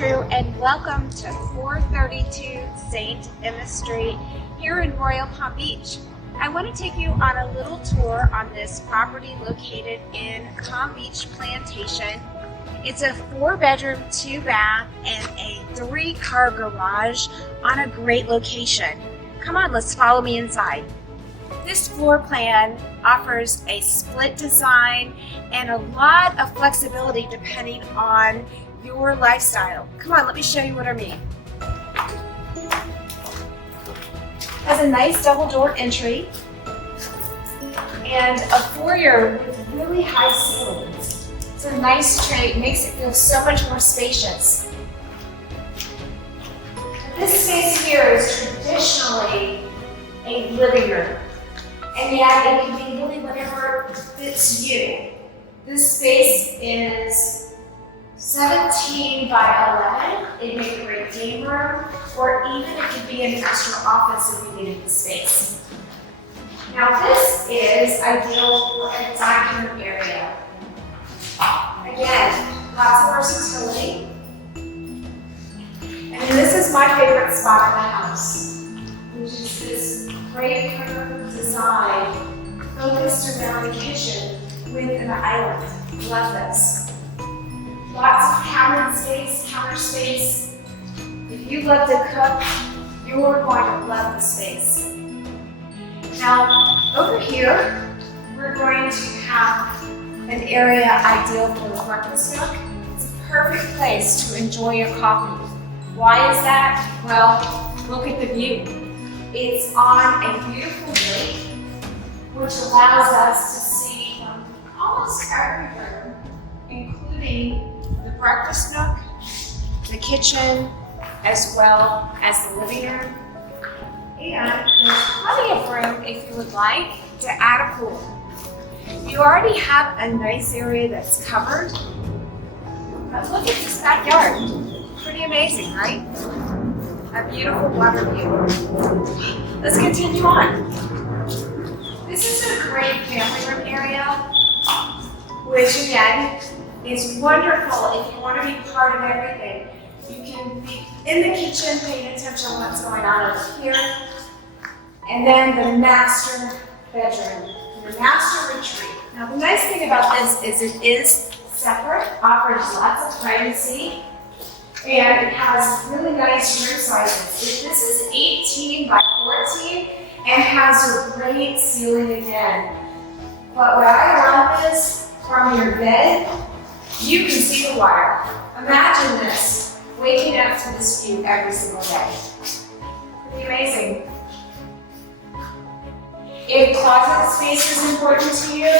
Treu, and welcome to 432 St. Emma Street here in Royal Palm Beach. I want to take you on a little tour on this property located in Palm Beach Plantation. It's a 4-bedroom, 2-bath, and a 3-car garage on a great location. Come on, let's follow me inside. This floor plan offers a split design and a lot of flexibility depending on your lifestyle. Come on, let me show you what I mean. Has a nice double door entry and a foyer with really high ceilings. It's a nice trait, makes it feel so much more spacious. This space here is traditionally a living room, and yet it can be really whatever fits you. This space is 17 by 11. It may be a great game room, or even it could be an extra office if you needed the space. Now this is ideal for a dining room area. Again, lots of versatility. And this is my favorite spot in the house, which is this great curved design focused around the kitchen with an island. Love this. Lots of counter space. If you love to cook, you're going to love the space. Now, over here, we're going to have an area ideal for a breakfast nook. It's a perfect place to enjoy your coffee. Why is that? Well, look at the view. It's on a beautiful lake, which allows us to see from almost everywhere, including the breakfast nook, the kitchen, as well as the living room. And there's plenty of room if you would like to add a pool. You already have a nice area that's covered, but look at this backyard. Pretty amazing, right? A beautiful water view. Let's continue on. This is a great family room area, which again is wonderful if you want to be part of everything. You can be in the kitchen paying attention to what's going on over here. And then the master bedroom, your master retreat. Now the nice thing about this is it is separate, offers lots of privacy, and it has really nice room sizes. This is 18 by 14 and has a great ceiling again. But what I love is from your bed, you can see the water. Imagine this, waking up to this view every single day. Pretty amazing. If closet space is important to you,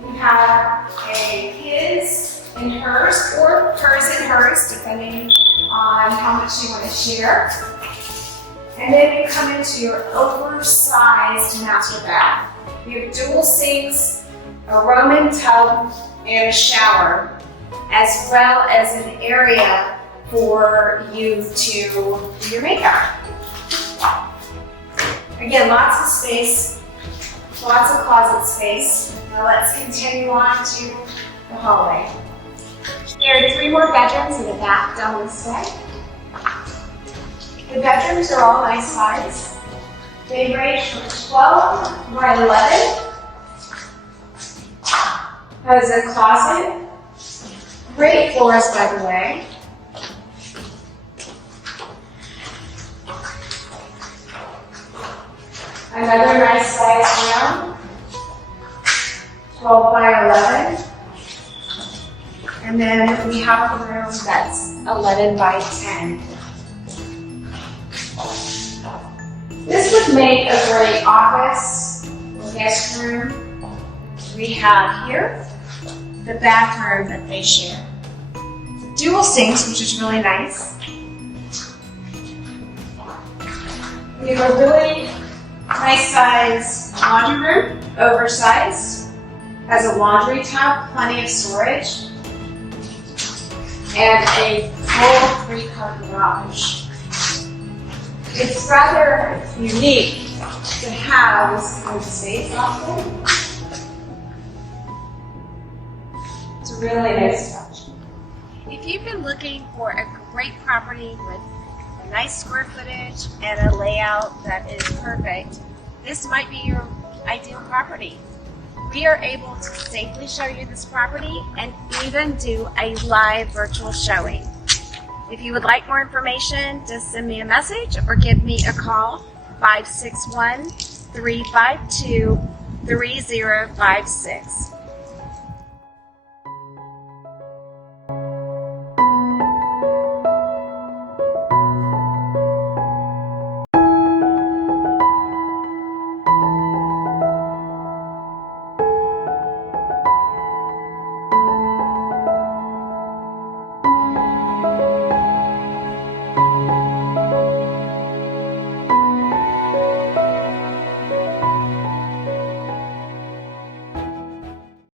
you have a his and hers, or hers and hers, depending on how much you want to share. And then you come into your oversized master bath. You have dual sinks, a Roman tub, and a shower, as well as an area for you to do your makeup. Again, lots of space, lots of closet space. Now let's continue on to the hallway. There are 3 more bedrooms and a bath down this way. The bedrooms are all nice size. They range from 12 by 11. Has a closet. Great floors, by the way. Another nice size room, 12 by 11. And then we have a room that's 11 by 10. This would make a great office or guest room. We have here the bathroom that they share. Dual sinks, which is really nice. We have a really nice size laundry room, oversized. Has a laundry tub, plenty of storage, and a full 3-car garage. It's rather unique to have this kind of space often. It's a really nice touch. If you've been looking for a great property with a nice square footage and a layout that is perfect, this might be your ideal property. We are able to safely show you this property and even do a live virtual showing. If you would like more information, just send me a message or give me a call, 561-352-3056.